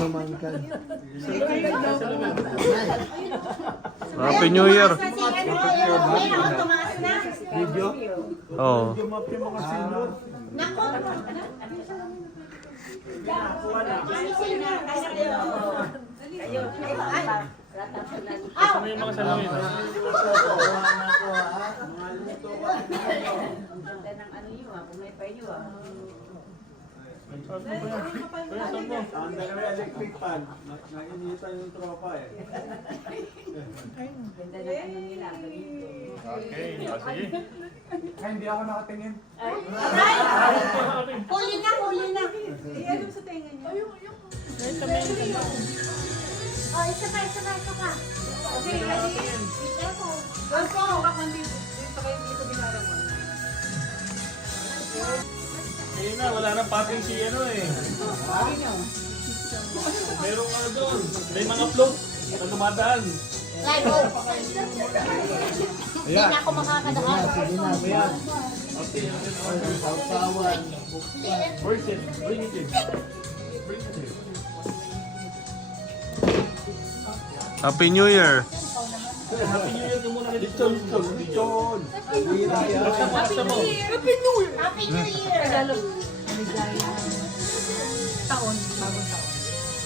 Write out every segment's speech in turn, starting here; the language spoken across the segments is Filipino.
no mankind. Happy New Year. Video? Oh. Video map yung mga sino. Ano yung mga salamin? Ang dalawa electric fan. Nainitan yung tropa eh. Okay, sige. Ay, hindi ako nakatingin. Huli na, huli na. Oh, isa pa, isa pa, isa pa. Okay, ready? Kaya na, wala nang pating si ano eh. Merong ano doon. May mga float na dumadaan. Like, oh. Hindi na ako makakadaan. Okay, Where's it? Bring it in. Bring it in. Happy New Year. Happy New Year ka muna. Lechon, lechon, lechon. Hira yan. Basta mo. Happy New Year! Happy New Year!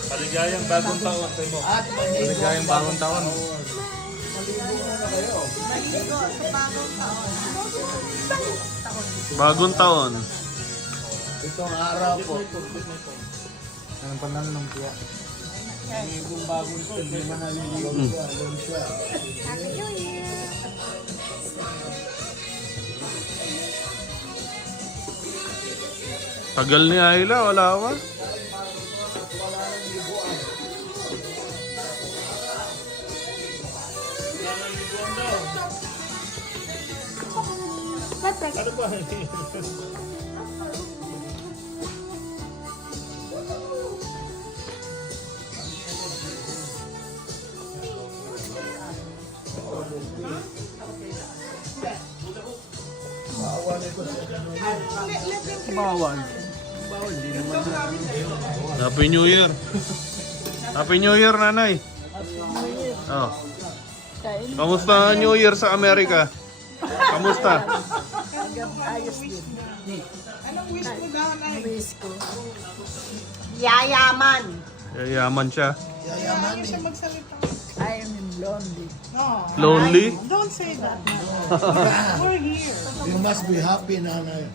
Paligayang bagong taon. Tayo mo. Maligayang bagong taon. Bagong taon. Itong araw po. Ang panang ng tiya. Yung bagong to, hindi man naliligo siya. Alam siya. Happy New Year! Tagal ni Ayla, wala ba? Ano ba? Bawal. Happy New Year. Happy New Year, nanay. Oh. Kamusta ang New Year sa Amerika? Kamusta? Yayaman! Yayaman siya. I am lonely. Lonely? Don't say that. We're here. You must be happy, nanay.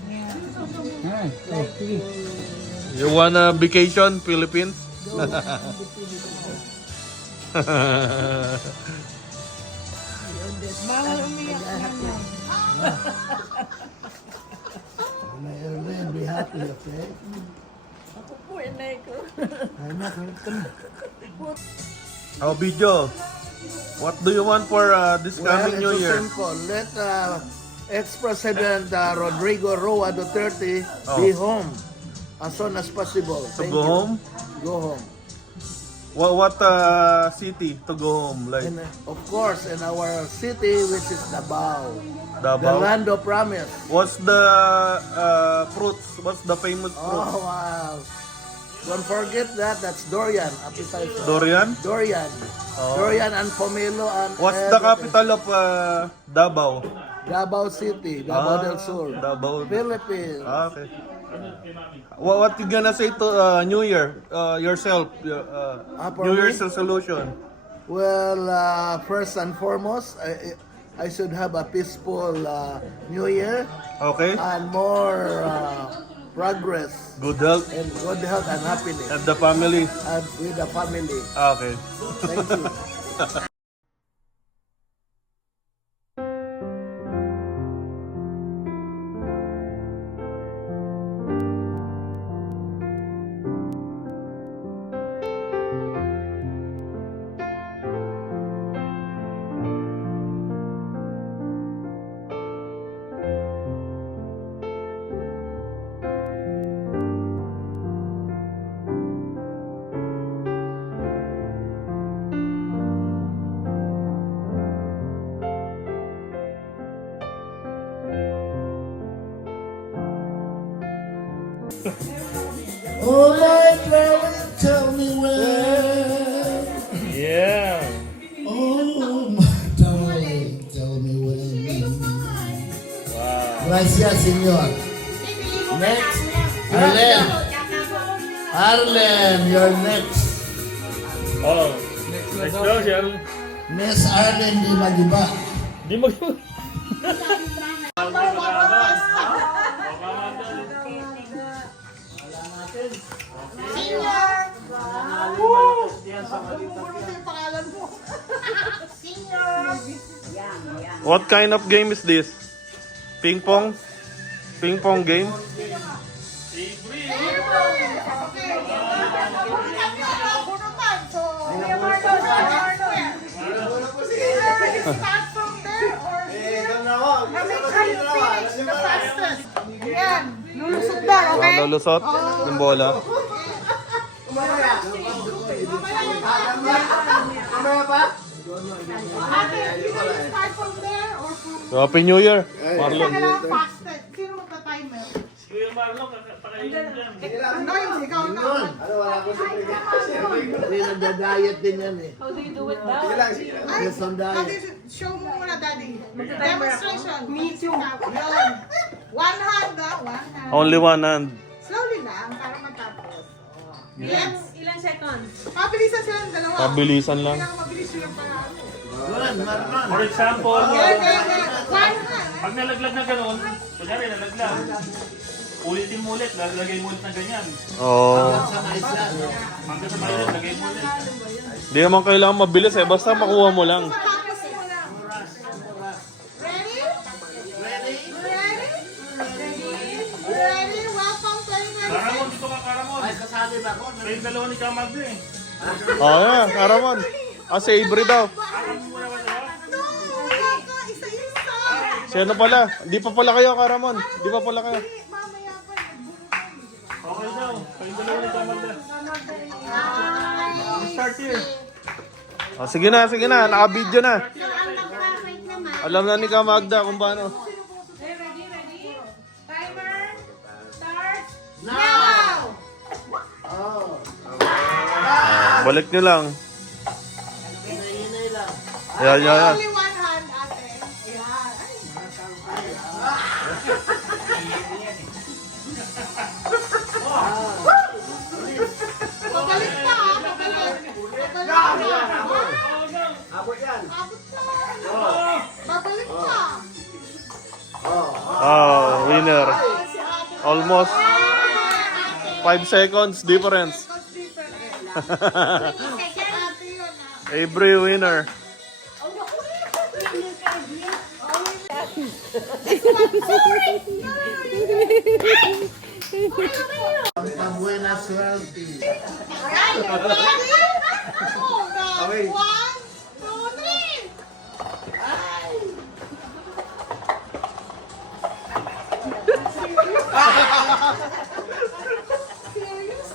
You wanna vacation, Philippines? Bawal umiyak naman. May be happy, okay? Ako po, inay ko. Ay, nakita na. Oh, video. What do you want for this coming New it's Year? simple. Let ex-President Rodrigo Roa Duterte Oh. be home as soon as possible. To Thank go you. home? Go home. What city to go home? Like And of course, in our city, which is Davao, the Davao? land of promise. What's the fruits? What's the famous fruit? Oh wow! Don't forget that. That's durian. Appetizer. Durian? Durian. Oh. Durian and pomelo and. What's the everything. capital of Davao? Davao City, Davao del Sur, Davao. Philippines. Okay. What you gonna say to New Year? Yourself? For New me? Year's resolution? Well, first and foremost, I should have a peaceful New Year Okay. and more progress Good health and good health and happiness and the family. and with the family. Okay. Thank you. Oh, my darling, tell me when. Gracias, señor. Next. Arlen. Arlen, you're next. Oh. Next daw si Arlen. Miss Arlen Di Magiba. Di mo. What kind of game is this? Ping pong? Ping pong game? Start from there or here. Make sure you finish the fastest. Yan. Lulusot na, okay? Lulusot yung bola. Ate, you start from there or from... Happy New Year, Marlon. Kailangan fastest. Sino magta-timer? Kuya Marlon, pakainin dyan. Ano yun? Ikaw na. Hindi, nagda-diet din yan eh. Ay, Yes, on diet. Daddy, show mo muna, Daddy. Demonstration. Me too. Yun. One hand, one hand. Only one hand. Slowly lang, para matapos. Yes. Ilang seconds? Mabilisan silang dalawa. Pabilisan lang. Kailangan mabilis silang para ano. For example, One hand. pag nalaglag na ganun, kunyari nalaglag, ulitin mo ulit, lagay mo ulit na ganyan. Oh. Hanggang sa maliit, lagay mo ulit. Di naman kailangan mabilis eh, basta makuha mo lang. Matapos mo lang. Ready? Ready? Ready? Ready? Welcome to England. Karamon, dito ka Karamon. Ay, kasali ba ako? Kayong dalawa ni Kamagdo eh. Oo nga, Karamon. Si Avery daw. Karamon mo naman dalawa. No, wala ka. Isa-isa. Si ano pala? Di pa pala kayo, Karamon. Di pa pala kayo. Mamaya pa. Okay daw, kayong dalawa ni Kamagdo. Start here. Oh, sige na, naka-video na. So, ang nag-perfect naman. Alam na ni Kamagda kung paano. Ready? Timer. Start. Now! Balik nyo lang. Yan. Only one hand, ate. Ayan. Pabalik pa, ha? Pabalik. Abot yan. Abot yan. Pabalik pa. Oh, winner. Si ate. Almost 5 seconds difference. Ate yun, ha? Avery winner. Buena suerte. Ready? Oh, God. 1, 2, 3. Serious?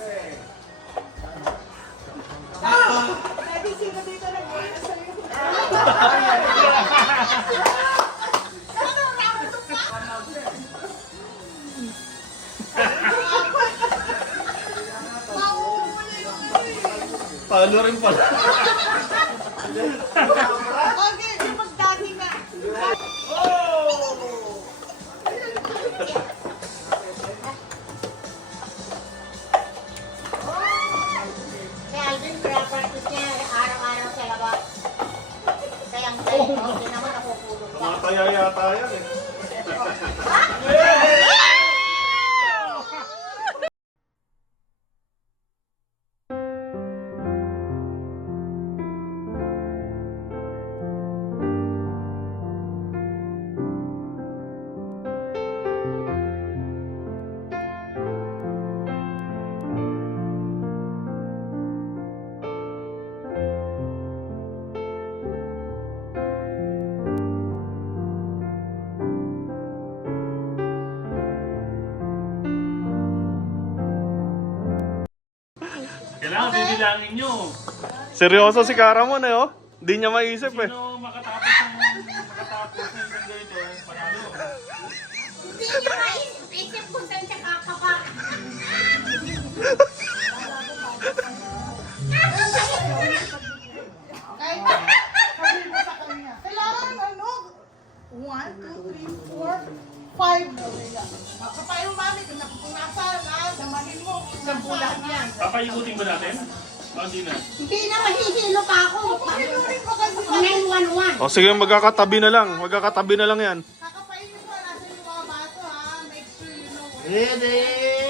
Daddy, sino dito nag-iina sa'yo? Ano, nakapito pa? Mauuli yung Talo rin pala. Okay, mag-daddy na. Si Alvin, practice niya araw-araw sa labas. Kaya ang tayo, hindi naman nakupulog pa. Mataya yata yan eh. Kailangan bibilangin nyo. Seryoso si Karamon eh oh. Di niya maisip eh. Sino makatapos ng isang ganito, panalo. Hindi niyo maisip kung saan siya kakapa. Kahit sabihin mo sa kanya, kailangan ano? 1, 2, 3, 4, 5 hindi na. Hindi na, mahihilo pa ako. Pakinurin mo kasi. 911. O sige, magkakatabi na lang. Magkakatabi na lang yan. Kakapainin mo natin yung mga bato ha. Make sure you know what. Ready?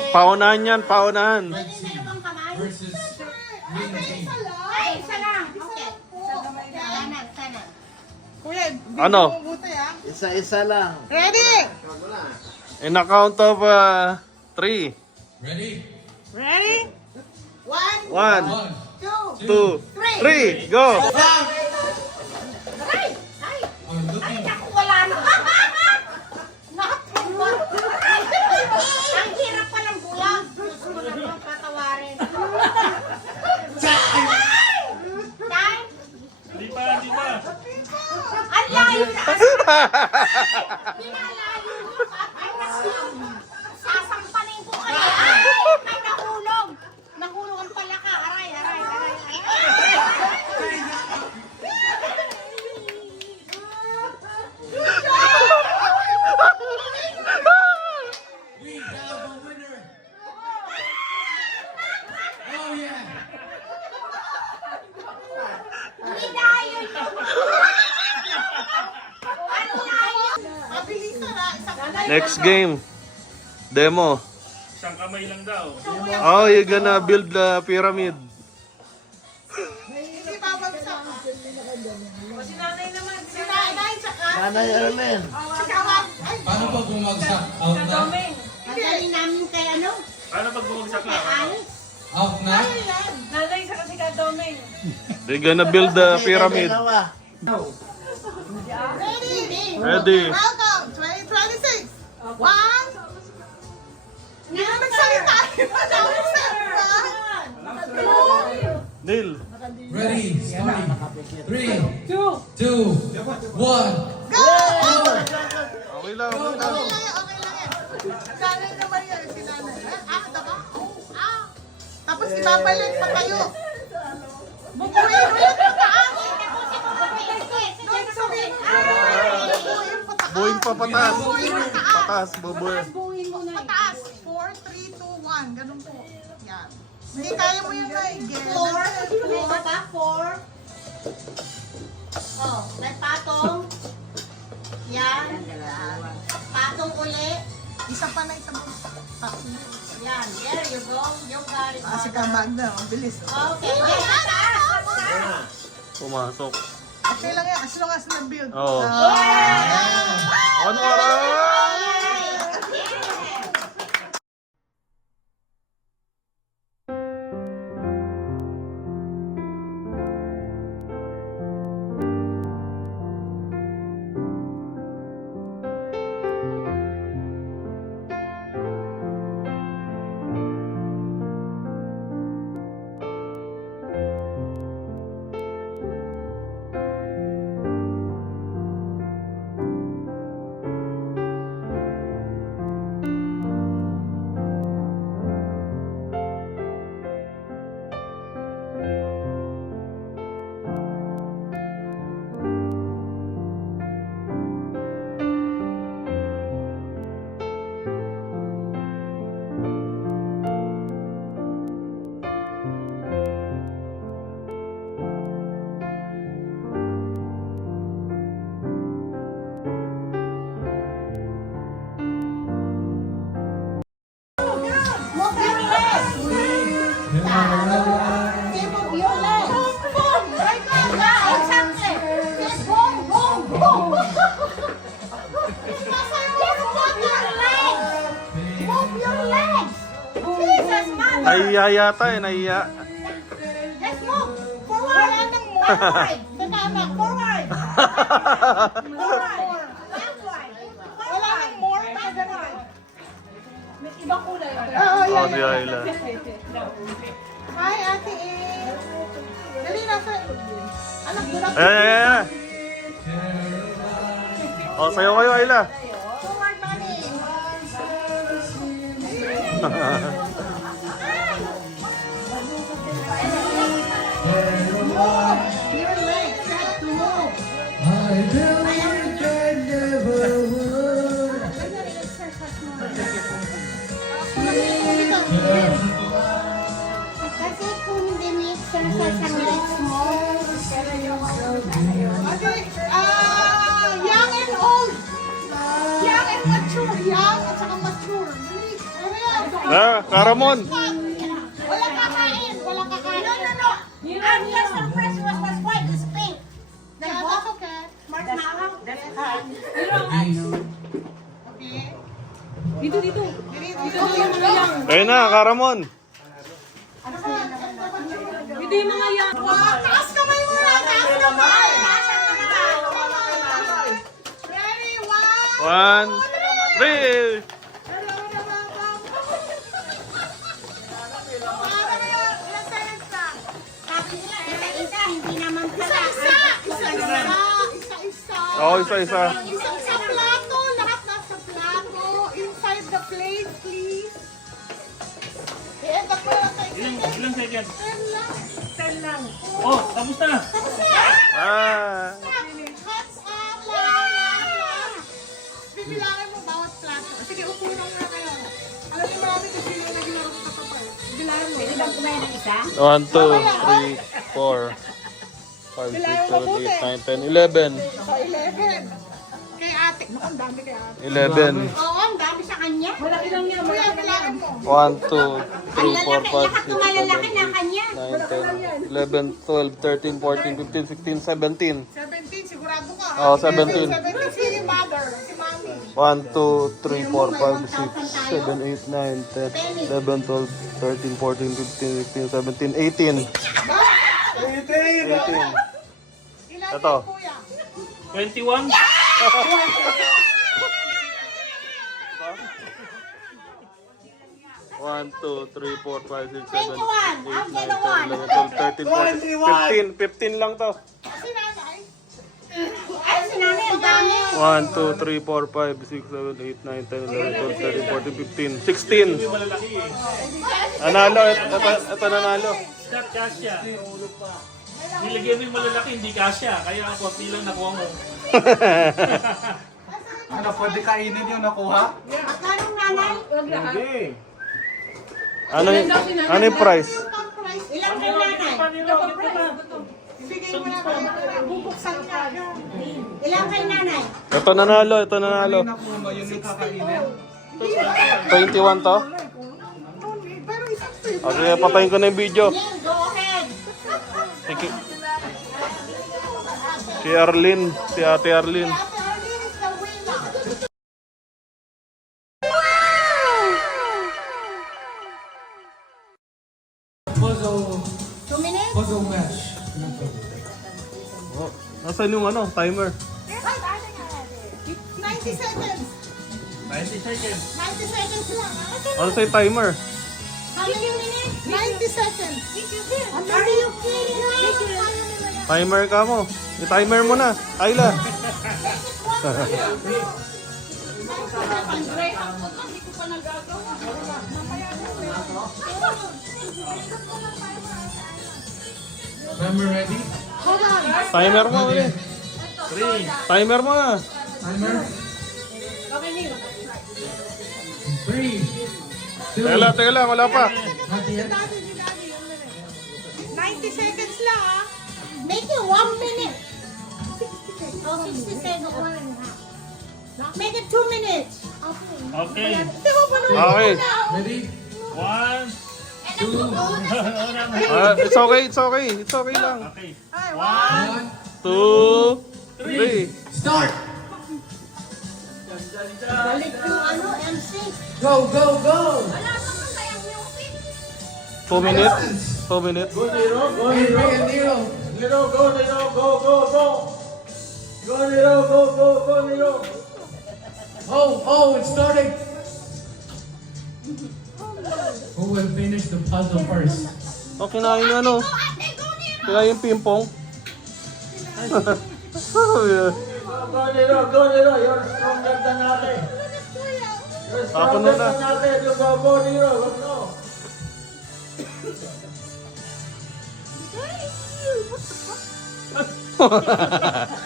Paunahan yan, paunahan. Pwede na ibang kamay. Ay, isa lang. Ay, isa lang. Okay. Sa Sana. Kuya, Ano? mabuti ha. Isa-isa lang. Ready? In a count of 3. Ready? 1, 1, 2, 2, 3, go! Ay! Ay, naku, wala na. Nakapulot. Ang hirap pa ng bulag. Diyos ko na naman patawarin. Ay! Tay, Hindi pa. ang layo na. Pinalayo nyo. Ay, naku. Sasampaling ko kayo. Ay, nahulog. Nahulog ang palaka. Aray. Hinayo nyo. Ang layo. mabilisan ha. Isang Next game. Demo. Isang kamay lang daw. Oh, you're gonna build the pyramid. hindi babagsak ha. Si nanay tsaka. Nanay Erlen. Tsaka wag. Ay, Paano pag bumagsak? Out na? Ang galing namin kay ano? Paano pag bumagsak na? Kay Alice. Out na? ano yan? They're gonna build the pyramid. Dalawa. Ready? Ready. Welcome, 2026. One. Hindi na nagsalita. Neil. Ready, starting. 3, 2, 1. Go! Okay lang, okay lang. Okay lang yan. Sanay naman yan, si nanay. Diba? Tapos ibabalik pa kayo. Bubuhin ulit yung taas. Doon sa ring. Bubuhin pa taas. Buhin pa patas. Bubuhin pa taas. Patas, bubuhin. Buhin mo na eh. Pataas. 4, 3, 2, 1. Ganun po. Yan. Hindi kaya mo yun na eh. 4 ba? 4. Oh, may patong. Yan. Patong uli. Isa pa na isa pa. Yan. There you go. You got it. Kasi ka Magda, ang bilis. Okay. Yes, taas. Pumasok. Okay lang yan, as long as na-build. Oh. Yeah! One more. Move your legs. Okay, move your legs. Boom. Right now. Yeah, exactly. Yes, boom, boom, boom. Just move your legs. Move your legs. Jesus, mama. Nahiya yata eh, nahiya. Let's move. Forward. Forward. Tama. Forward. Forward. Backward. Wala nang more pa, ganun. Ibang kulay. Oo, Oh, yan. si Ayla. Hi, Ate A. Dali na sa... Anak, dula. Eh. Oh, sayo kayo, Ayla. Forward, mami. Move your legs. You have to move. I believe I never would. Kasi kung hindi mix sa isang legs mo. Okay, young and old. Young and mature. Young at saka mature. Dali. Karamon. Walang kakain. Walang kakain. No. Ang yes, the first one was white, is pink. The Yeah, book, that's okay. marshmallow, that's hard. Okay. Dito. Ayun na, Karamon. Dito yung mga yan. Taas kamay mo na! Taas kamay! Ready? One. 1, 3. Ilang seconds na? Sabi nila, isa-isa, hindi naman pala. Isa-isa. Oo, isa-isa. Isang sa plato. Lahat nasa plato. Inside the plate, please. End up mo lang sa Ilang seconds? 10 lang. Oh, tapos na. Ah. Hands up lang. Bibilangin mo bawat plato. Sige, upo na muna kayo. Alam niyo marami kasi yung naging sa kapal. Bibilangin mo. Pwede bang kumain ng isa? 1, 2, 3, 4, 5, 6, 7, 8, 9, 10, 11. Sa 11. Kay ate. Naku, ang dami kay ate. 11. Oo, ang dami sa kanya. Malaki lang yan. Kuya, bilangin mo. 1, 2, 3, 4, 5, Lahat ng malalaki na kanya. 6, 7, 8, 9, 10, 11, 12, 13, 14, 15, 16, 17. 17, sigurado ka. Oo, 17. 17 si mother, si mami. 1, 2, 3, 4, 5, 6, 7, 8, 9, 10, 11, 12, 13, 14, 15, 16, 17, 18. 18. Ilan Ito. yung kuya? 21. 1, 2, 3, 4, 5, 6, 7, 8, 9, 10, 11, 12, 13, 14, 15 lang to. Si nanay? Ay, si nanay, ang dami. 1, 2, 3, 4, 5, 6, 7, 8, 9, 10, 11, 12, 13, 14, 15, 16. Malalaki eh. Nanalo, ito nanalo. Stop kasya. Nilagyan mo yung malalaki, hindi kasya. Kaya ang konti lang nakuha mo. Ano, pwede kainin yung nakuha? At anong nanay? Ano yung price? Ilang kay nanay? Ibigay mo na kayo. Bubuksan niya. Ilang kay nanay? Ito nanalo, ito nanalo. Nakuha mo yung kakainin? 21 to? Pero isang sweet. O sige, patayin ko na yung video. Ning, go ahead. Si Arlene, si Ate Arlene. Ate Arlene is the winner. Puzzle. 2 minutes? Puzzle match. Oh, nasaan yung ano, timer? 90 seconds. 90 seconds. 90 seconds lang. Ano sa'yo timer? How many minutes? 90 seconds. Are you kidding me? Timer ka mo. I-timer mo na. Ayla. Remember ready? Timer mo. Okay. Timer mo na. Timer. 3, 2, Teka lang, wala pa. not yet. 90 seconds lang ah. Make it 1 minute. Oh, 60 seconds. 1 and a half. Make it 2 minutes. Okay. Okay. Hindi mo pa naman. Okay. Ready? 1. 2, It's okay, it's okay. It's okay lang. Okay. 1, 2, 3. start! Balik yung ano, MC. Go, go, go! Wala naman kayang music. 2 minutes. 2 minutes. Nero, Nero. Nero, go, Nero, go, go, go! Go, Nero, go, go, go, Nero! Oh, it's starting! Who will finish the puzzle first? O, kinain yung ano. Ate, go Nero. Kinain yung ping-pong. Oh, yeah. Go, Nero, go, Nero! You're stronger than ate! You're Ako stronger na. than ate! You go, go, Nero! Go!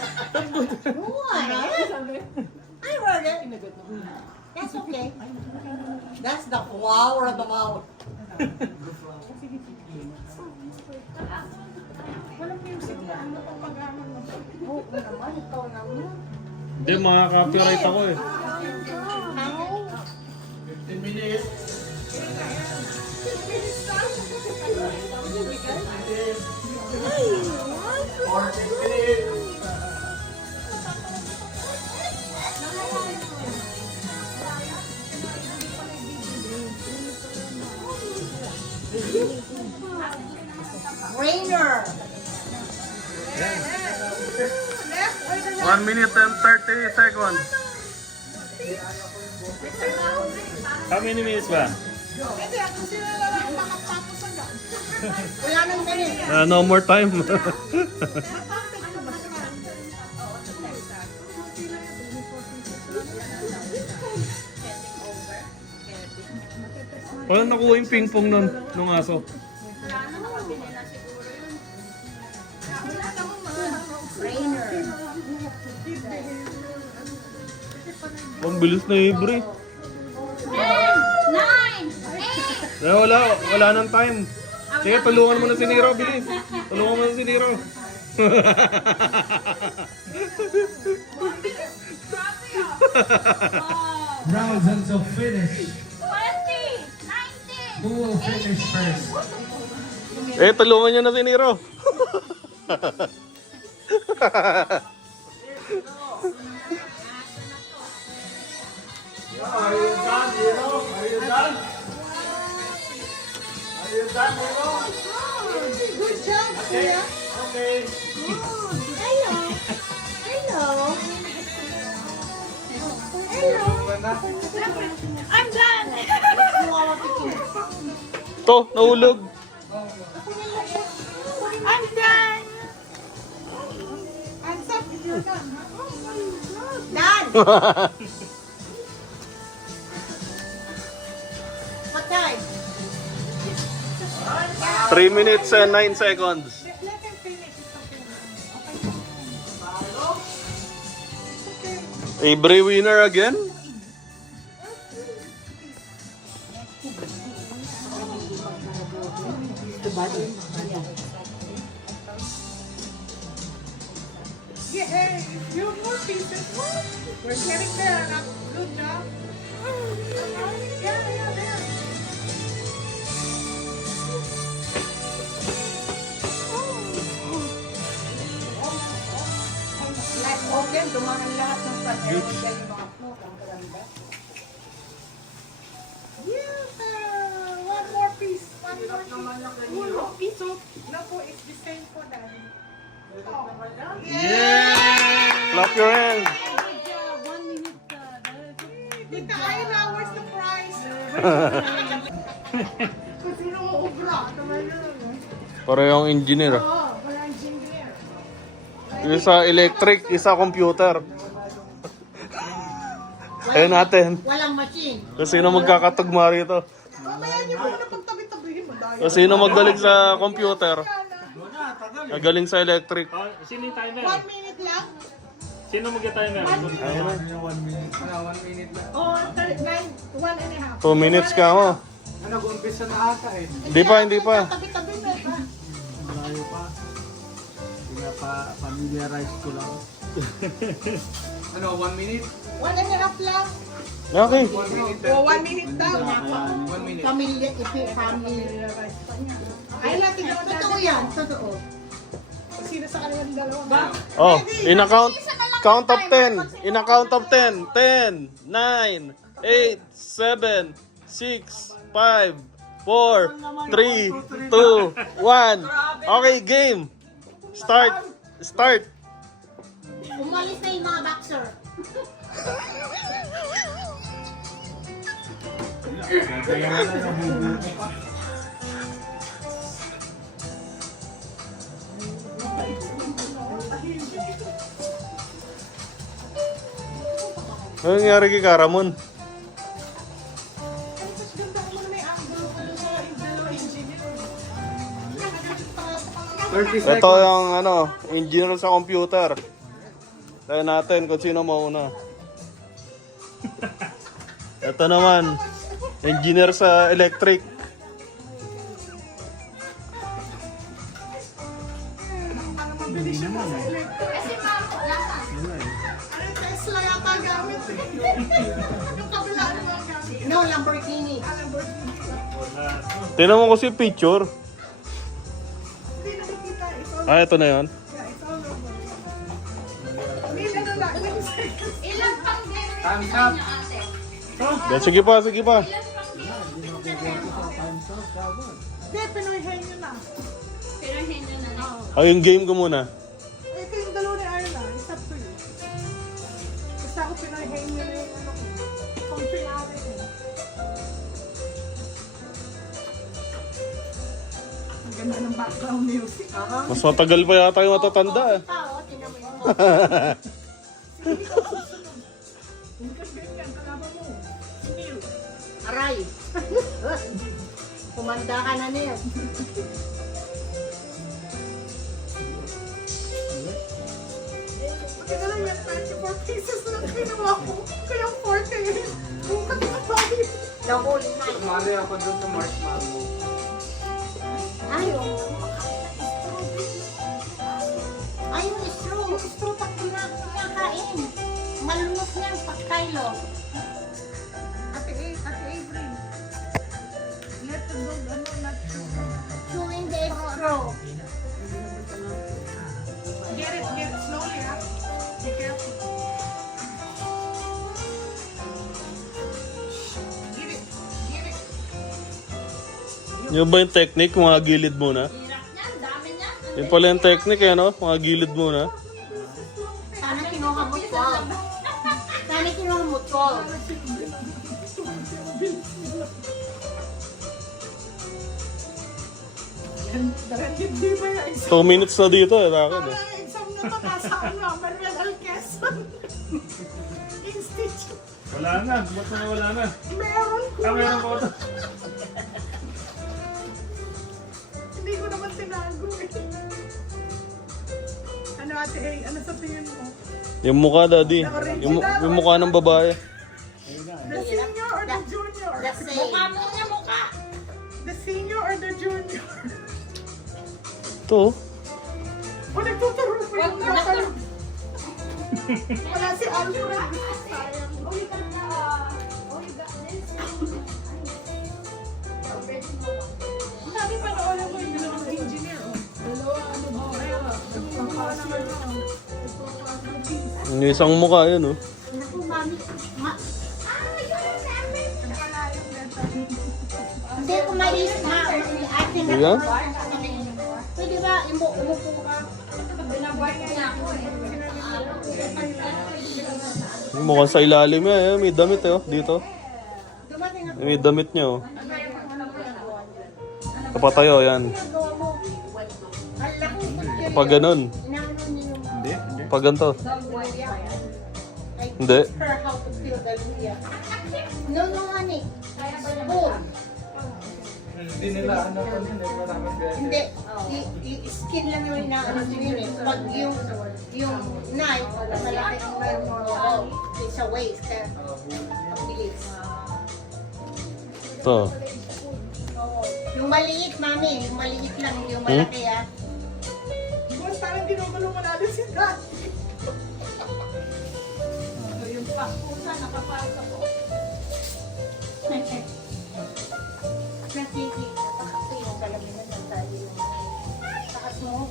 What? I heard it. That's okay. That's the flower of the mouth. Hindi, mga copyright ako eh. 15 minutes. Rainer. 1 minute and 30 seconds. How many minutes ba? Hindi, ako sila lang makapapos agad. Wala nang ganit. No more time. Wala nakuha yung ping-pong nung aso. Ang bilis na Ibre. 10, 9, 8. Wala nang time. Sige, tulungan mo na si Nero, bilis. Tulungan mo na si Nero. Rounds until finish. 20, 19. Who will finish first? Tulungan niyo na si Nero. Are you done, Nero? Are you done? Are you done, Nero? Good job, Kuya. Okay. Hello. Hello. Hello. I'm done. To, nahulog. I'm done. Hands up if you're done. Done. What time? 3 minutes and 9 seconds. Let him finish. It's okay. Ibre winner again? Yeah, hey, few more pieces. We're getting there. Good job. Yeah, there. Like open, dumaan lahat ng panel. Yan yung mga float. Ang ganda. Yes, one more piece. One more piece. No po, it's the same for that. Clap your hands. Good job. 1 minute. Tita Ayla, where's the prize? Kung sino mo ubra, naman yun. Parehong engineer. Oo, wala engineer. Isa electric, isa computer. Ayun natin. Walang machine. Kung sino magkakatugma rito. Mamaya niyo muna pagtabi-tabihin mo dahil. Kung sino magaling sa computer. Magaling sa electric. Oh, sino yung timer? 1 minute lang? Sino mag-timer? Oh, 1 and a half. 2 minutes ka mo. Nag-umpisa na ata eh. Hindi pa. Tabi-tabi mo ba? Malayo pa. Pinapa-familiarize ko lang. 1 minute? 1 and a half lang. Okay. Oh, 1 minute daw. 1 minute. Family pa niya. Ay, natin totoo yan. Totoo. Sino sa kanilang dalawa? Oh, count of 10. In a count of 10. 10, 9, 8, 7, 6, 5, 4, 3, 2, 1. Okay, game. Start. Umalis na yung mga boxer. Ano nangyari kay Karamon? Mas ganda ko na may angle ko dun sa engineer. 30 Ito yung engineer sa computer. Tayo natin kung sino mauna. Ito naman, engineer sa electric. Para mabili siya sa electric. Kasi ma'am, lahat. Ano, Tesla yata gamit eh. Yung kabila ng mga gamit. No, Lamborghini. Alam mo, Tingnan mo kasi picture. hindi nakikita. Ito, Ah, ito na yun. ito, hindi na lang. Ilang pang din Thumbs up. niya, ate? Yan, sige pa, sige pa. Ilang pang din Hindi, pinuhin nyo na. Pero hindi na lang. Oh, yung game ko muna. Ito yung dalawa ni Arla. It's up to you. Basta ako pinuhin nyo na yung ano ko. Country natin eh. Ang ganda ng background music. Mas matagal pa yata yung matatanda eh. Tao, tinan mo yun. Hindi ka ganyan, kalaban mo. Hindi yun. Aray. Kumanda ka na niya. Pati na lang yan, 24 pieces lang kinuha ko. Kaya 40 yun. Bukat na tayo. Nahuli na. Sumali ako doon sa marshmallow. Ay, ay, yung straw. Yung straw, pag kinakain. Malunok niyan pag Kylo. Ate Avery. Let the dog, ano, not Chewing the straw. Get it slowly, ah. Be careful. Get it. Yung ba yung technique, mga gilid muna? Hirap niyan, dami niyan. Yun pala yung technique eh, no? Mga gilid muna. Sana kinuha mo ko. Sana kinuha mo ko. Hindi ba yung exam? 2 minutes na dito eh, takot eh. Parang exam na makasa ano, Manuel Alquezon. Institute. Wala na. Ba't na wala na? Meron ko Ah, meron na. ko. Hindi ko naman tinago eh. Ano ate, hey, ano sa tingin mo? Yung mukha, daddy. Yung mukha ng babae. The senior or the junior? The same. Mukha mo niya, mukha. The senior or the junior? Ito. O nagtuturo pa yung kapal. Wala si Alfred. Sayang. Sabi pa na wala mo yung dalawang engineer. Dalawa ano ba? Yung mukha naman lang. Yung isang mukha yun, oh. Naku, mami. Hindi, umalis na. Akin na. Ayan. Pwede ba, umupo ka? Binabuhay niya ako eh. Yung mukhang sa ilalim yan, eh. May damit eh, oh. Dito. Dumating ako. May damit niya, oh. Kapatayo, yan. Ginagawa mo. Ang laki ko dyan. Kapag ganun. Inaano niyo yung Hindi, hindi. Pag ganito. I Hindi. teach her how to feel the luya. No, honey. Oh, Hindi nila ano ko din, hindi mo namin hindi. Skin lang yung inaano niyo yun eh. Pag yung knife, malaki yung meron mo. Oh, sa waist. Kaya, mabilis. Ito. Yung maliit, mami. Yung maliit lang. Yung malaki ah. Boss, parang ginugulo mo natin si Dad. So, yung pakusa, nakapasa po. Kasi, napakasi yung kalaminan ng tayo. Takas mo.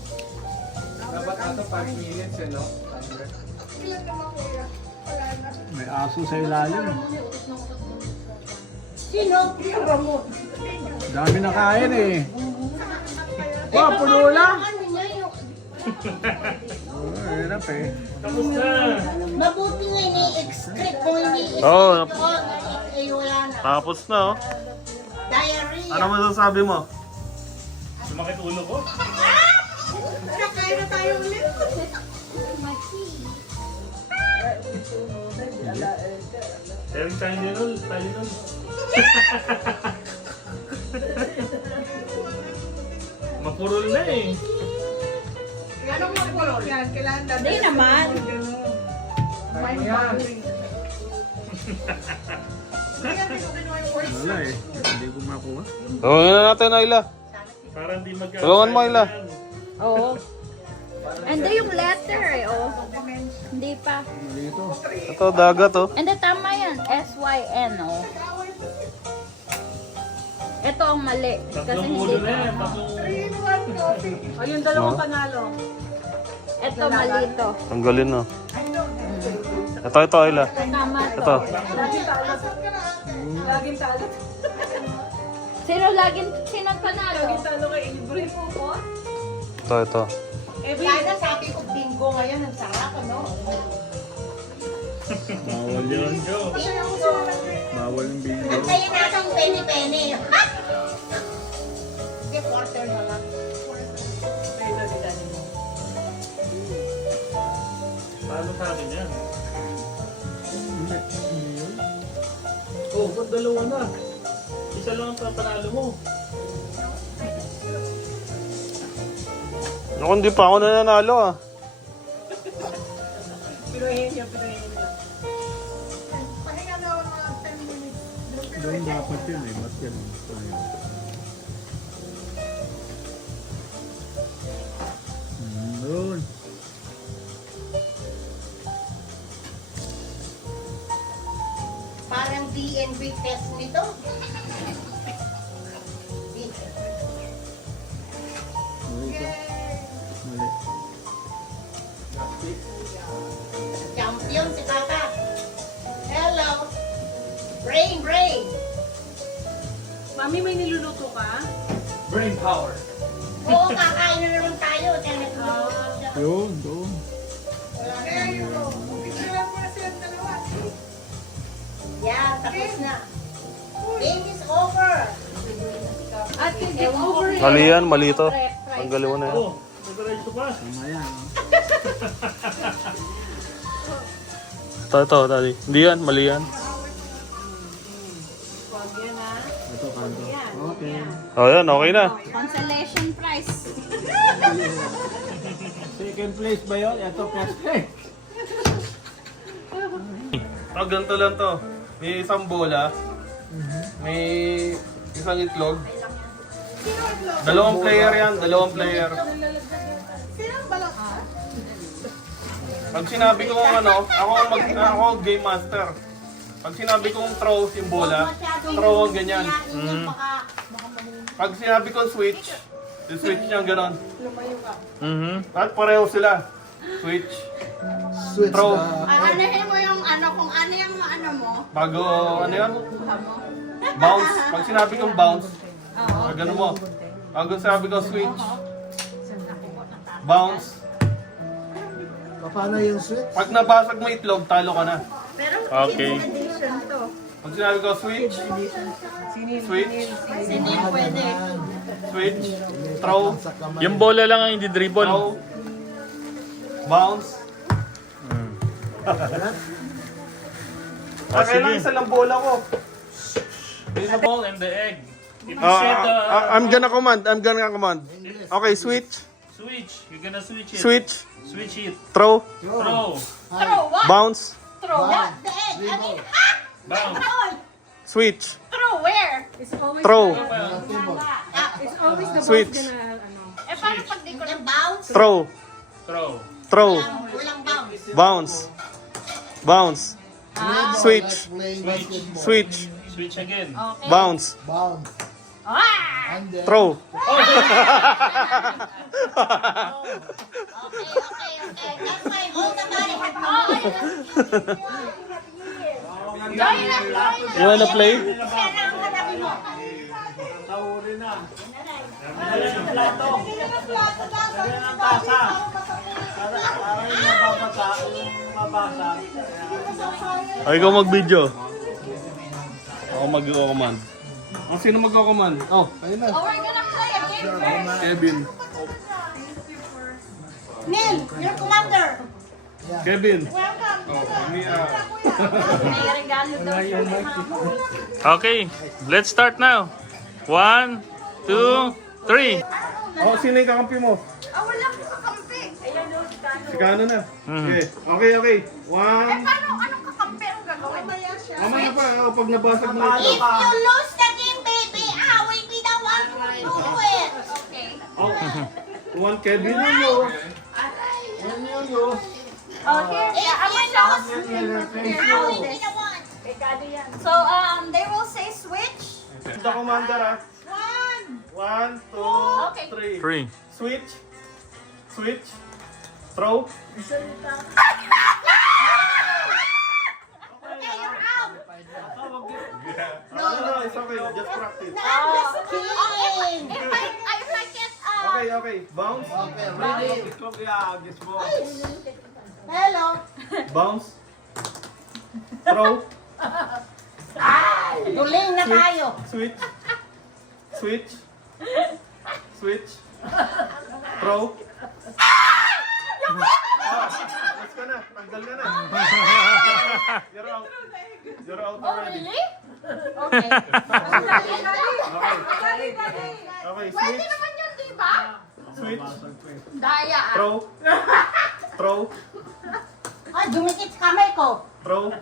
Dapat ata 5 minutes, eh, no? Ilan naman kuya? Wala na. May aso sa ilalim. Sino? Yung Ramon. Dami na kain eh. Wow, puno lang. Ano niya yung... Hirap eh. Tapos na. Mabuti nga ini-excrete mo, ini-excrete Oo. mo. Eh, wala na. Tapos na, oh. Diarrhea. Ano masasabi mo? Sumakit ulo ko. Kakain na tayo ulit. Sharing Tylenol. Tylenol. Mapurol na eh. Anong mapulo yan? Kailangan na. Hindi naman. Mind-boggling. Kaya kinukinuha yung voice. Wala eh. Hindi ko makuha. Tawagin na natin, Ayla. Para hindi magka... Tulungan mo, Ayla. Oo. Hindi yung letter eh, oh. Hindi pa. Ito, dagat oh. Hindi, tama yan. S-Y-N, oh. Ito ang mali. Kasi Tatlong hindi ulo na yan. pa. Tatlong... O, yung dalawang panalo. Ito mali to. Ang galing no. Ito, Ayla. Tama to. Ito. Laging talo. Laging talo. Sino panalo? Laging talo kay Ibri po po. Ito. Sana sabi ko bingo ngayon, ang sarap, ano? Bawal yun. Bingo. Bawal yung bingo. Antayin natin penny-penny. Hindi, quarter na lang. Paano sa akin yan? Oh, ba't dalawa na? Isa lang ang panalo mo. Ako, hindi pa ako nananalo ah. Pinuhin niya, pinuhin niya. Pahinga na ako ng 10 minutes. Doon dapat yun eh. Mas yan. Doon. Parang DNB test nito. Mali. Champion si Tata. Hello. Brain, brain. Mami, may niluluto ka? Brain power. Oo, kakain na naman tayo. Doon, doon. Yan, tapos na. Game is over. At get over it. Mali yan, mali to. Ang galing mo na yan. Oh, nag-rice pa. Tama yan. Ito, Daddy. Hindi yan, mali yan. Wag yan ha. Ito, kanto. Okay. Oh, yan, okay na. Consolation prize. Second place ba yun? Ito, first place. Oh, ganito lang to. May isang bola. May isang itlog. Dalawang player yan, dalawang player. Pag sinabi ko ano, ako game master. Pag sinabi kong throw yung bola, throw ang ganyan. Pag sinabi kong switch, switch niya ganon. At pareho sila. Switch. Switch Throw. Anahin mo yung ano, kung ano yung ano mo. Bago, ano yun? Bounce. Pag sinabi kong bounce, gano'n mo. Pag sinabi kong switch, bounce. Paano yung switch? Pag nabasag mo itlog, talo ka na. Pero Okay. edition to. Pag sinabi ko switch, switch, Sinin pwede. switch, throw, Sa kamay. yung bola lang ang hindi dribble. Throw, bounce. Ah, kailangan isa lang bola ko. There's a ball and the egg. If you set the I'm gonna command. Okay, switch, switch, you're gonna switch it. switch, Switch it. throw, Throw. Throw what? bounce, Throw what? The egg. I mean, Bounce. throw. switch, Throw where? It's always throw, It's always the Switch. boss gonna, ano. Eh, paano pag di ko ng bounce? throw, Throw. throw, Walang bounce. bounce, bounce, switch, Playing basketball. switch, Switch again. bounce, Bounce. Ah! And then, throw. Okay. That's why all the money had Join na, join na. You wanna play? Kaya na ang katabi mo. Ay, ikaw mag-video. Ako mag-command. Ang sino mag-command? Oh, ayun na. Oh, we're gonna play a game first. Kevin. Neil, you're commander. Kevin. Welcome. Oh, kami May regalo daw. Okay, let's start now. 1, 2, 3. Oh, sino yung kakampi mo? Ah, wala akong kakampi. Si Kano na. Okay. Okay. 1. Anong kakampi ang gagawin? Mamaya pa, pag nabasag mo If ito. you lose the game, baby, I will be the one who will do it. Okay. Oh, 1 Kevin. Okay. Yeah, I'm So they will say switch. The commander ah. 1, 2, Okay. 3. Switch. Switch. Throw. Okay, you're out. No, it's okay. Just practice. No, I'm just kidding. If I get Okay. Bounce. Okay, ready? Hello. Bounce. Throw. Duling na tayo. Switch. Switch. Switch. Throw. Let's ka na. Tanggal ka na. You're out. You're out already. really? Okay. Okay, Pwede switch. naman yun, di ba? Switch. Daya ah. Throw. Throw. Ay, dumikit sa kamay ko. Throw.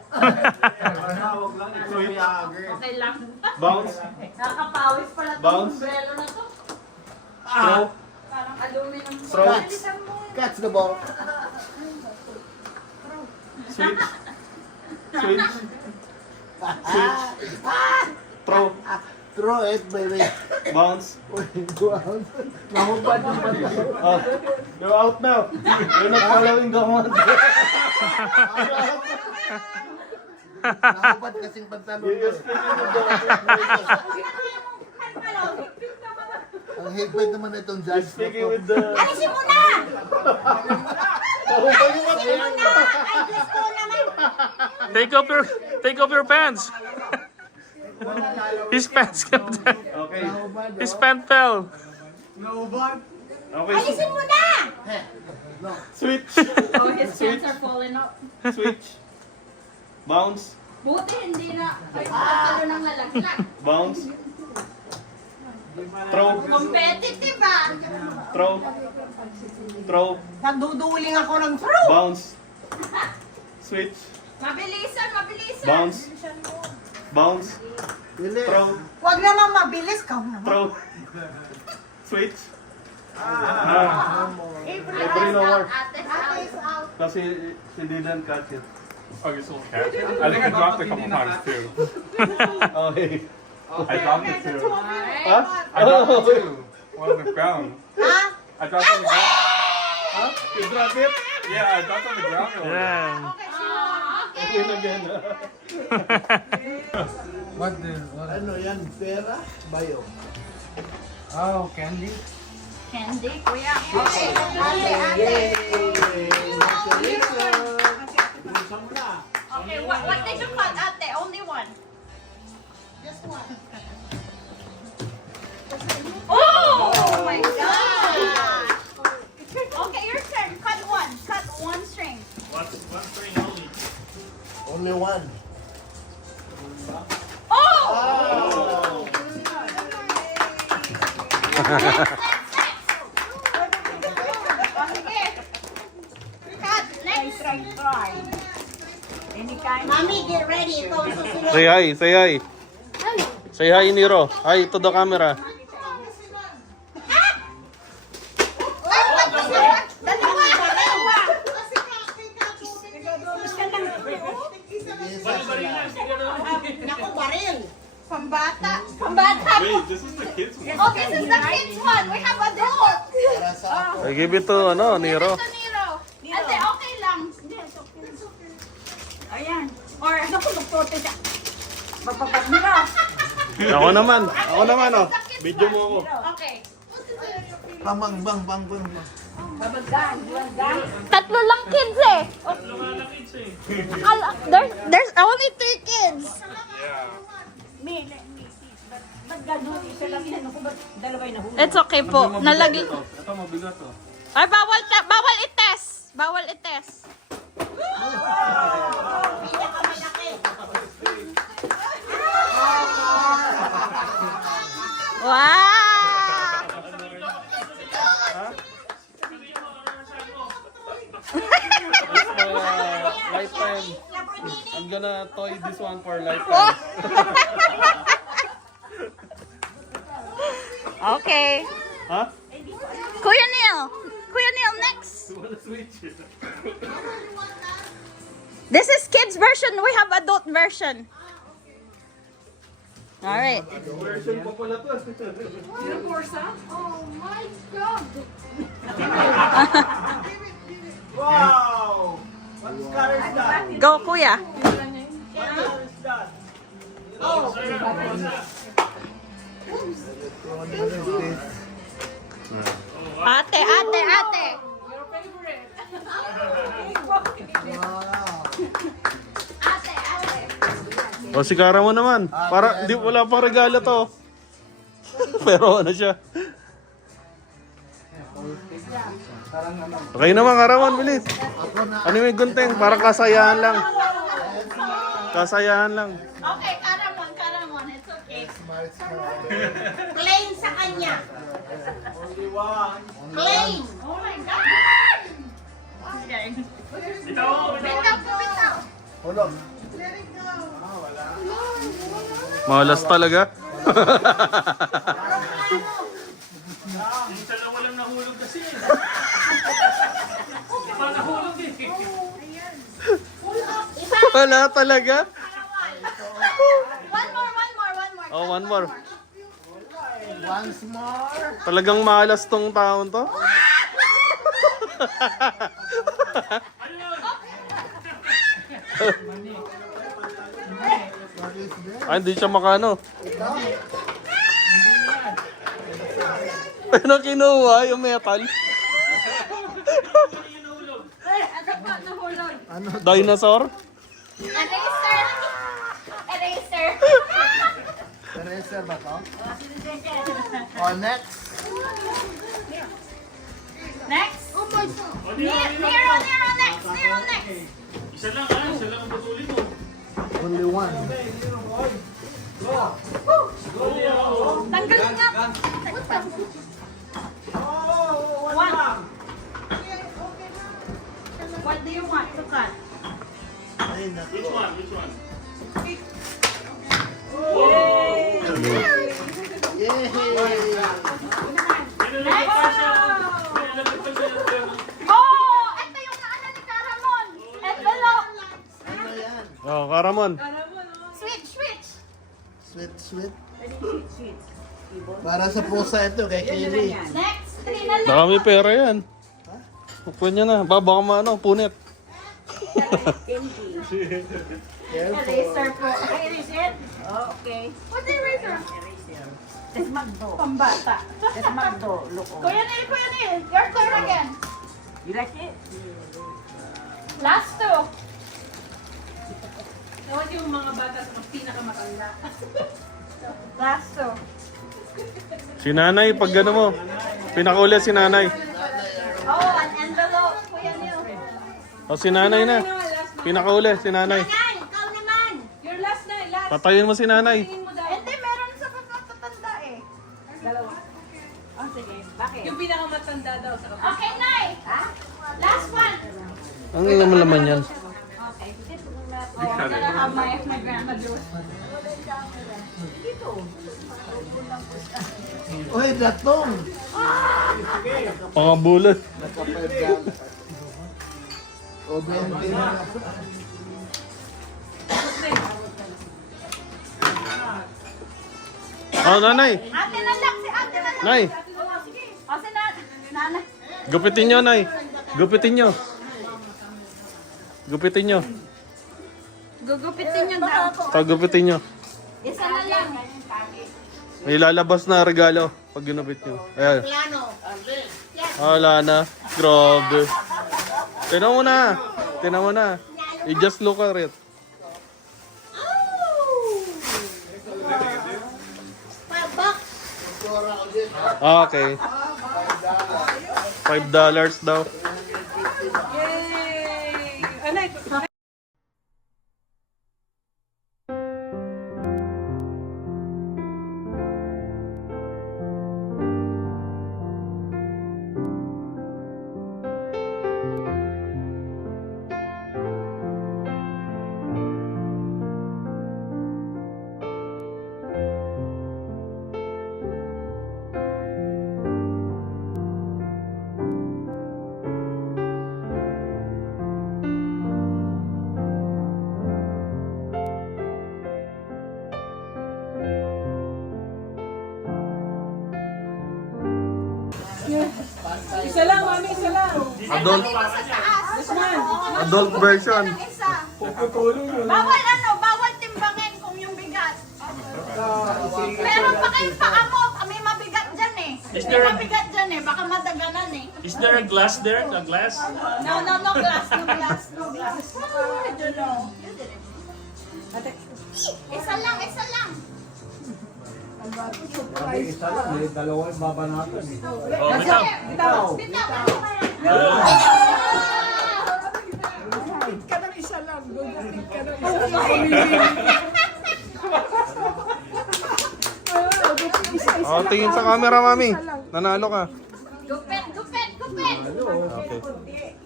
Switch. Okay lang. Bounce. Nakakapawis pala itong Bounce. umbrella na to. Throw. Parang aluminum. Throw. Bilisan mo. Catch the ball. Switch. Switch. Switch. Throw. Throw it, baby. Bounce. Go out. Nahubad yung banda. Oh, you're out now. You're not following the command. Nahubad kasing pantalon You're ko. speaking with the Ang higpit naman itong judge ko. speaking with the Alisin mo na! Nahubad yung mata. Alisin mo na! Ay, Diyos ko naman! Take off your pants. His pants came down. Okay. His pant fell. Okay. Alisin mo na! Switch. Oh, his pants are falling off. Switch. Bounce. Buti hindi na. Ay, ano nang lalaglag. Bounce. Throw. Competitive ah. Throw. Throw. Nagduduling ako ng throw! Bounce. Switch. Mabilisan, mabilisan. Bounce. Bounce. Throw. Huwag naman mabilis ka naman. Throw. Switch. April April is over. out. Ate is out. Kasi she didn't catch it. Oh, you still catch it? I think I dropped it a couple times too. Okay. I dropped it too. Huh? I dropped it too. One on the ground. Ha? I dropped it on the ground. Huh? You dropped it? Yeah, I dropped it on the ground. Yeah. Okay. Win again. Ano yan? Pera? Bayo. Oh, candy? Candy, kuya. Okay. Ate. Okay, what did you cut, ate? Only one. Just one. Oh my gosh. Okay, your turn. Cut one. Cut one string. One string only. Only one. Oh! Sige. Cut. Next. Mami, get ready. Ikaw ang susunod. Say hi, say hi. Say hi, Nero. Hi to the camera. Naku, baril. Pambata. Pambata. Wait, this is the kids one. Oh, this is the kids one. We have adult. Para sa ako. I give it to, Nero. Ito, Nero. Ate, okay lang. Ayan. Or, ano ko, magtote siya. Magpapadmira. Ako naman, oh. Video mo ako. Okay. Bang, bang, bang, bang, bang. Tatlo lang kids eh. There's only 3 kids. It's okay po. Nalagay. Ito, mabigat to. Ay, bawal i-test. Bawal i-test. Wow! Lifetime. I'm gonna toy this one for lifetime. Okay. Huh? Kuya Neil, next. This is kids version. We have adult version. All right. Version pa pala to. Yung Corsa? Oh my God. Wow! What color is that? Go, kuya. What color is that? Ate, ate, ate. Your favorite. Ate, ate. O si Kara mo naman. Para, di, wala pang regalo to. Pero ano siya. Okay naman, Karamon, bilis. Ano yung gunting? Parang kasayahan lang. Kasayahan lang. Okay, Karamon, Karamon. It's okay. Plain sa kanya. Only one. Plain. Oh my God. Okay. Bitaw, bitaw. Bitaw po, bitaw. Hulog. Malas talaga. Minsan lang walang nahulog kasi. Iba nahulog eh. Wala talaga. One more. Oh, one more. Once more. Talagang malas tong taon to. Ay, hindi siya makano. Ano kinuha? Yung metal? Dinosaur? Eraser. Eraser. Eraser ba to? Oh, next. Next. O, di, Nero, next. Nero, next. Isa lang ang putulin mo. Only one. Tanggalin nga. One. What do you want to cut? Which one? Which one? Nilalagay pa siya. Nilalagay pa siya. Oh, ito yung naano ni Caramon. Envelope. Oh, Karamon. Switch. Sweet. Para sa pusa ito kay Kaylee. Next. Three na lang. Dami pera yan. Upuan niya na. Baka maano, punit. Eraser po. Eraser? Oh, okay. What's eraser? Pambata. Kuya Neil. Your turn again. You like it? Last two. Tawag yung mga bata sa pinakamatanda. Last two. Si nanay, pag gano mo. Pinakaulit si nanay. Oh, an envelope. Kuya Neil. O si nanay na. Pinakaulit si nanay. Nanay, ikaw naman. Your last na, last. Patayin mo si nanay. Tingin mo daw. Hindi, meron sa patatanda eh. Dalawa. Oh, sige. Bakit? Yung pinakamatanda daw sa kapatid. Okay, Nay. Last one. Ang laman yan. Okay. Oh, I'm gonna have my grandma do it. Uy, datong. Pangabulan. O, 20 na. Oh, nanay. Ate na lang, si ate na lang. Nay. Oh, sige. O, si nanay. Gupitin nyo, nay. Gupitin nyo. Gupitin nyo. Gugupitin niyo daw. Pagupitin nyo. Isa na lang. May lalabas na regalo pag ginupit nyo. Ayan. Wala na. Grabe. Tinan mo na. Tinan mo na. You just look at it. Okay. $5 daw. Yay! Anay, Adult. Sa taas. Adult version. Isa. Puputulong yun. Bawal timbangin kung yung bigat. Meron pa kayong paa mo, may mabigat dyan eh. Is May there a- mabigat dyan eh, baka madaganan eh. Is there a glass there? A glass? No glass. I don't know. Isa lang. Isa lang, dalawa yung babanatan. Oh, bitaw. Bitaw. Oh, tingin sa camera, mami. Nanalo ka. Gupit. Okay.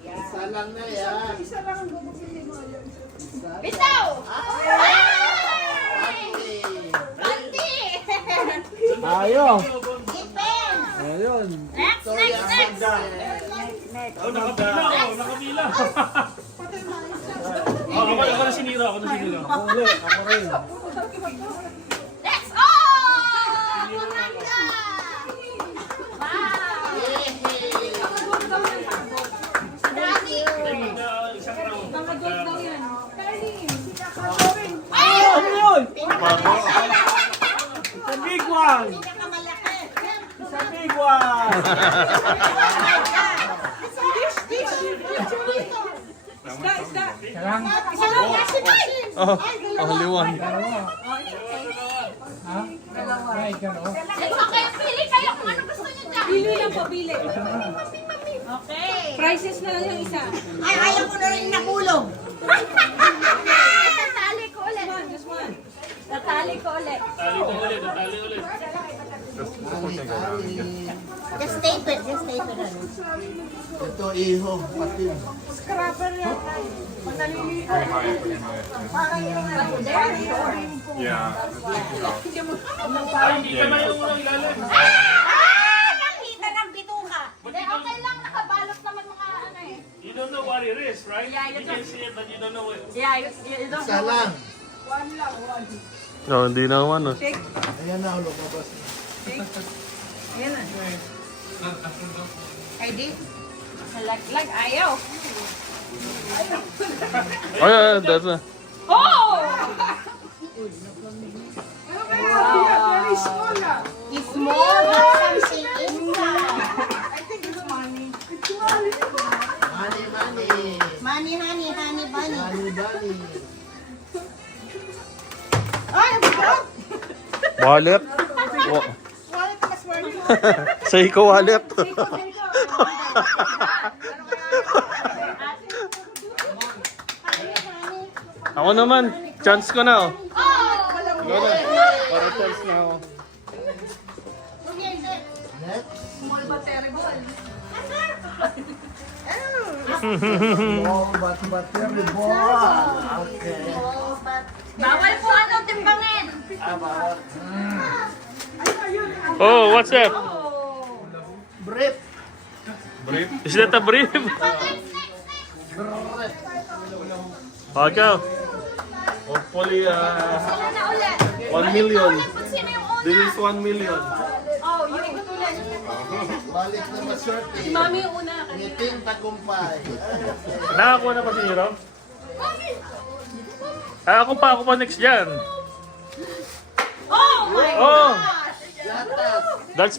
Isa lang na yan. Bitaw. Panty. Ayaw! Ipin. Ayun! Next. Oh, nakapila. Ako na sinira. Ako ulit, ako rin. Let's go! Maganda! Wow! Dami! Isang round. Ay! Ano yun? Sa big one! Pinakamalaki. Sa big one! Isda. Isa lang kasi boy! Oh, only one. It's okay, pili kayo kung ano gusto niyo dyan. Pili lang po, pili. Okay. Prices na lang yung isa. Ay, ayaw ko na rin nakulong. Tatali ko ulit. Just one. Tatali ko ulit. Tatali ulit. Just tape it. Ito, iho, patid. Scrapper yan. Manaliligo. Parang yung Ay, hindi ka na yung unang ilalim. nakita ng bituka. Okay lang, nakabalot naman mga ano eh. You don't know what it is, right? Yeah, You can see it, but you don't know it. Yeah, you don't Isa lang. No, hindi naman. Oh. Ayan na, lumabas na. Ayan na. ID? Lag ayaw. Oh, yeah, that's a... Oh! It's small, but something inside. Money, Money, honey bunny. bunny. Ay, ang bigat! Wallet. Wallet plus wallet. Seiko wallet. Ako naman. Chance ko na. Oh. Ikaw na. Para chance na ako. Small but terrible. Oh, but terrible. Okay. Bawal po ano timbangin. Oh, what's that? Brief. Is that a brief? Okay. Hopefully, Sila na ulit. 1 million. Kung sino yung una. This is 1 million. Oh, yung ikot ulit. Balik na maswerte. Si Mami yung una. Ngiting tagumpay. Nakakuha na pa si Hiro? Ako pa next dyan. Oh my Oh, gosh! Yatas. that's...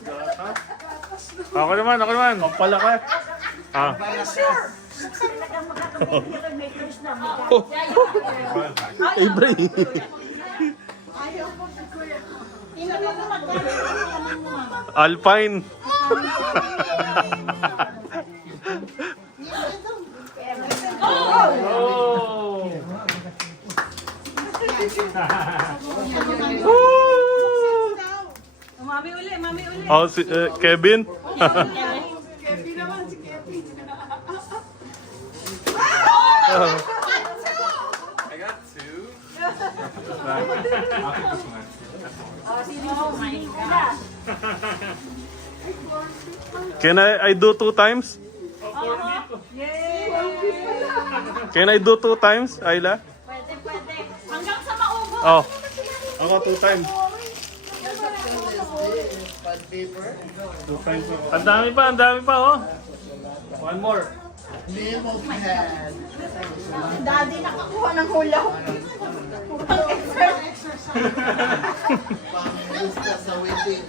Ako naman. Pala ka. Ah. Ibre. Tingnan mo kung magkano yung laman mo, mama. Alpine. Oh! Mami uli. Oh, si Kevin. Oh my gosh. Can I do 2 times? Can I do 2 times, Ayla? Pwede. Hanggang sa maubos. Oh. Ako 2 times. Pad paper. 2 times ako. Ang dami pa, oh. One more. Name of head. Daddy nakakuha ng hula hoop. Pangilista sa wedding.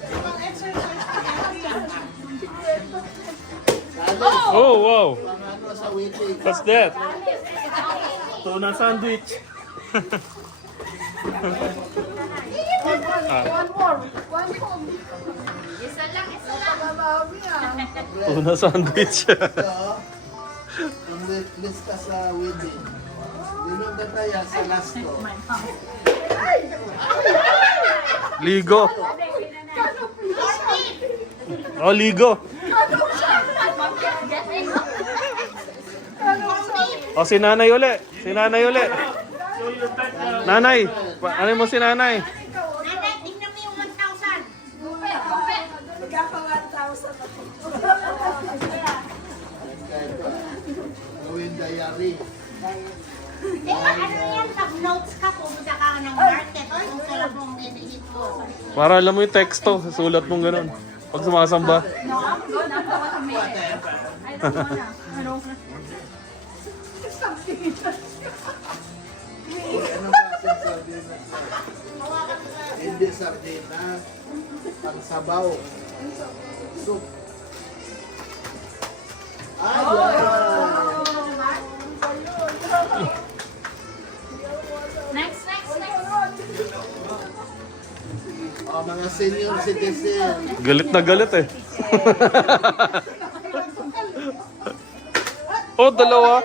Oh, wow. Pang sa wedding. What's that? Tuna sandwich. Isa lang, isa lang. Tuna sandwich. Ang lista sa wedding. Dinong kataya sa lasto. Ligo. Oh, ligo. Oh, si nanay uli. Si nanay uli. Nanay. Ano mo si nanay? Nanay, tingnan mo yung 1,000. Gawin diary. Ano yan? Pag notes ka, pumunta ka ng market. Kung sulat mong binihit mo. Para alam mo yung teksto. Sulat mong ganun. Pag sumasamba. Ano ba ang sardina? Hindi sardina. Ang sabaw. Soup. Next. Oh, mga senior citizen. Galit na galit eh. Oh, dalawa.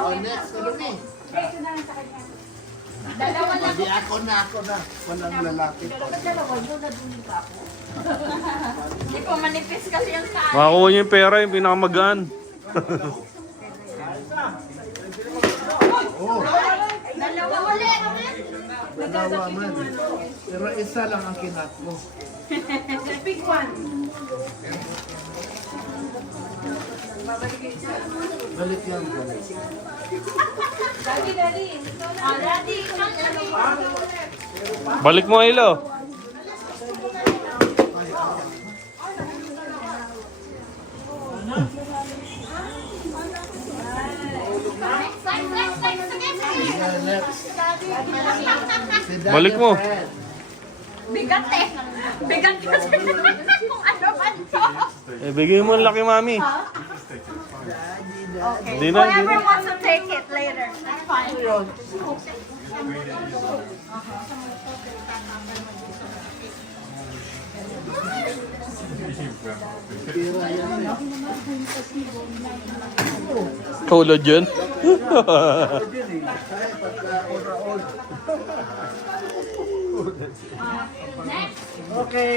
Oh, next. Ano ni? Hindi ako na. Walang lalaki pa. Hindi ko manipis kasi yung sa Makakuha niyo yung pera, yung pinakamagaan. dalawa ulit. Dalawa man. Pero isa lang ang kinat mo. Pick one. Balik yan. Daddy. Oh, daddy, Balik mo, Ilo. next. Si Daddy Balik mo. Fred. Bigat eh. Bigat kasi kung ano man to. Eh, bigay mo ang laki, mami. Okay. Di na, di Whoever na. wants to take it later. That's fine. Tira yan eh. Tulad yun. Kahit pagka ora-old. Okay.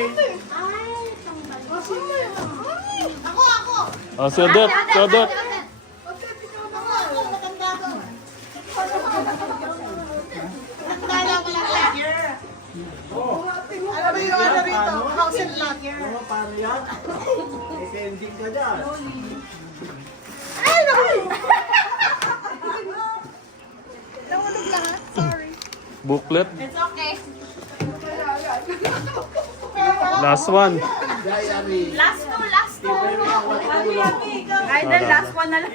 Ako. Oh, si Odette. Si Odette. Ako, matanda ko. Matanda ko lang. Ano ba yung ano rito? House and lot. Paano yan? Depending ka dyan. Ay, naku! Nahulog lahat. Sorry. Booklet. It's okay. Last one. Diary. Last two. Ay, then last one na lang.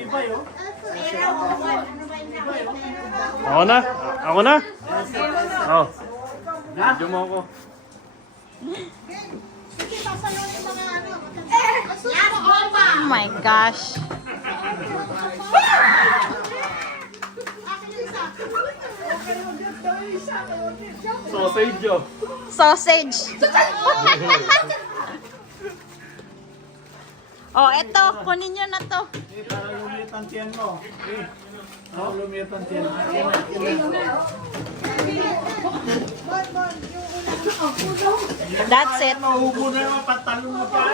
Ako na. Ako na. Oh. Medyo mo ako. Oh my gosh. Sausage, oh. Sausage. Oh, eto. Kunin nyo na to. Para lumit ang tiyan mo. Para lumit ang tiyan mo. That's it. Mahubo na yung patalong mo pa.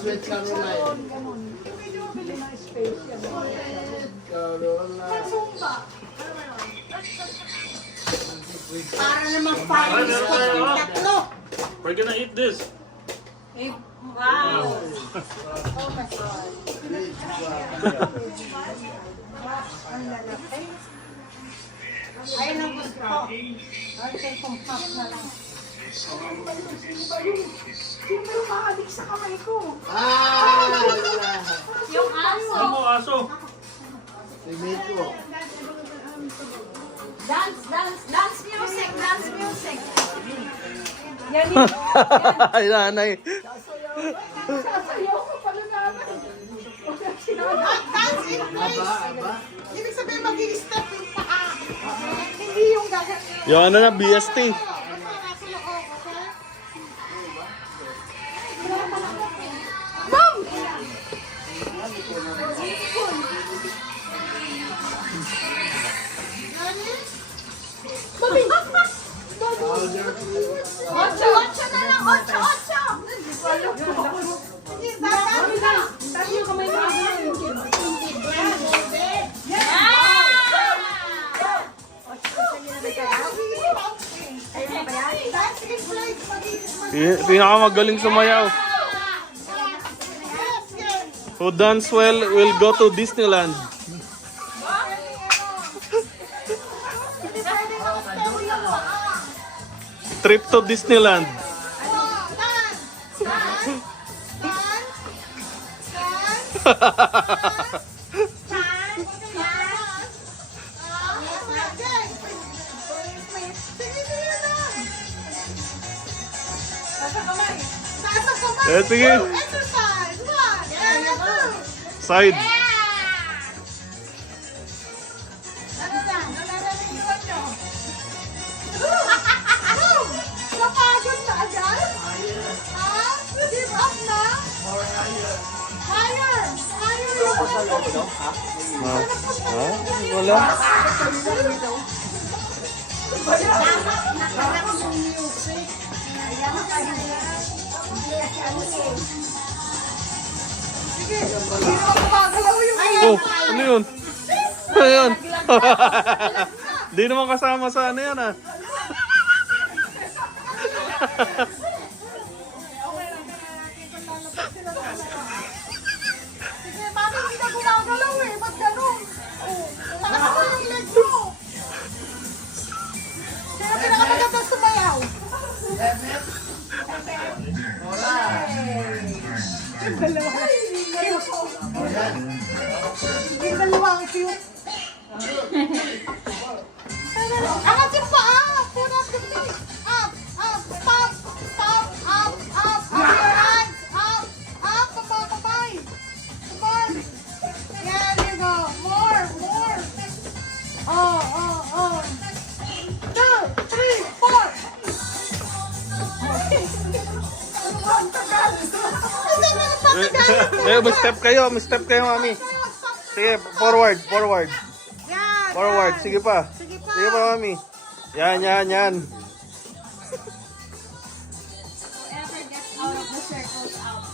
Sweet Caroline. Caroline. Para naman Paris ko yung tatlo. We're gonna eat this. Wow! Ayun ang gusto ko. Okay, compact na lang. Sino ba yung makakabik sa kamay ko? Yung aso. Ano mo, aso? Si Miko. Dance, dance, dance music, dance music. Yan yun. Ay, nanay. Sasayaw ko pala namin. Dance in place. Ibig sabihin mag-i-step yung paa. Hindi yung gagawin. Yung ano na, BST. Ocho, ocho na lang, ocho, ocho. Tayo yung kamay mo. Pinakamagaling sumayaw. Who dance well will go to Disneyland. Trip to Disneyland. Eh, sige. Exercise. One, two. Side. Ano na? Nananaliwan nyo. Napagod na agad? Ha? Give up na? Higher! Higher yung Wala. Oh, ano yun? Ano yun? Di naman kasama sa ano yan ah. Sige, mami, hindi na gumagalaw eh. Ba't ganun? Takas mo yung leg mo. Sino pinakamagandang sumayaw? Yung dalawa ang cute. Angat yung paa! Put up the feet! Up! Up! Stop! Stop! Up! Up! Up your hands! Up! Up! Kapay! Come on! Yan, you go! More! More! Oh! Oh! Oh! 2, 3, 4! Ano ba ang tagal? Hindi mo na patagal! Eh, step kayo, mami. Sige, forward, forward. Yan! Forward, yan. sige pa. Sige pa! Sige pa, mami. Yan, yan, yan. Whoever gets out of the circle's out.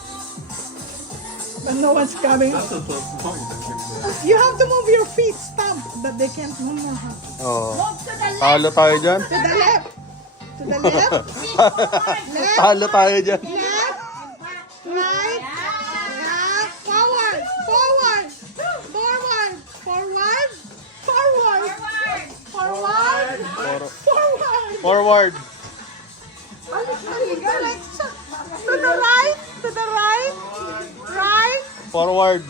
But no one's coming. You have to move your feet. Stomp. But they can't move more. Oh. Move to the left. Talo tayo dyan. To the left. To the left. Left. Talo tayo dyan. Left. Right. Yeah. Forward. Forward. Forward. Forward. Forward. Forward. Forward. Forward. To the right. To the right. Right. Forward.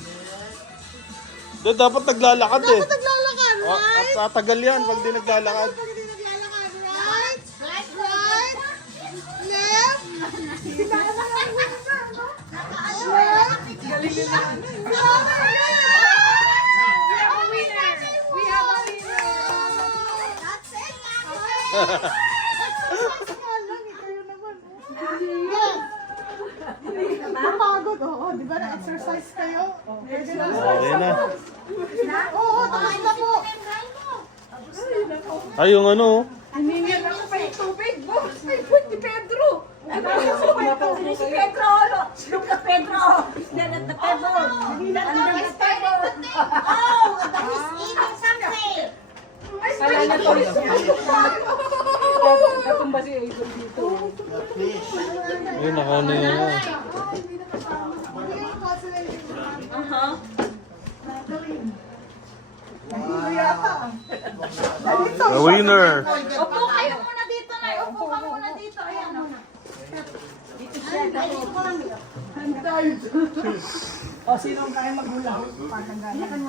Doon dapat naglalakad eh. Dapat naglalakad. Oh, Right. at tatagal yan pag di naglalakad. Pag hindi naglalakad. Right. Right. Left. Galing nila. We have a winner. That's it. Napagod, oo. Di ba na-exercise kayo? Okay na. Oo, tapos na po. Ay, yung ano. Hiningan ako pa yung tubig. Ay, ni Pedro. Si Pedro. Look at Pedro. Stand at the table. Under the table. Oh, he's eating something. Kala niya to. Natumba si Hazel dito. Ayun, nakaano yun. A winner. Upo kayo muna dito, Nay. Upo ka muna dito. Ayan, o. Dito siya. O, sinong kaya magulang? Patanggalan.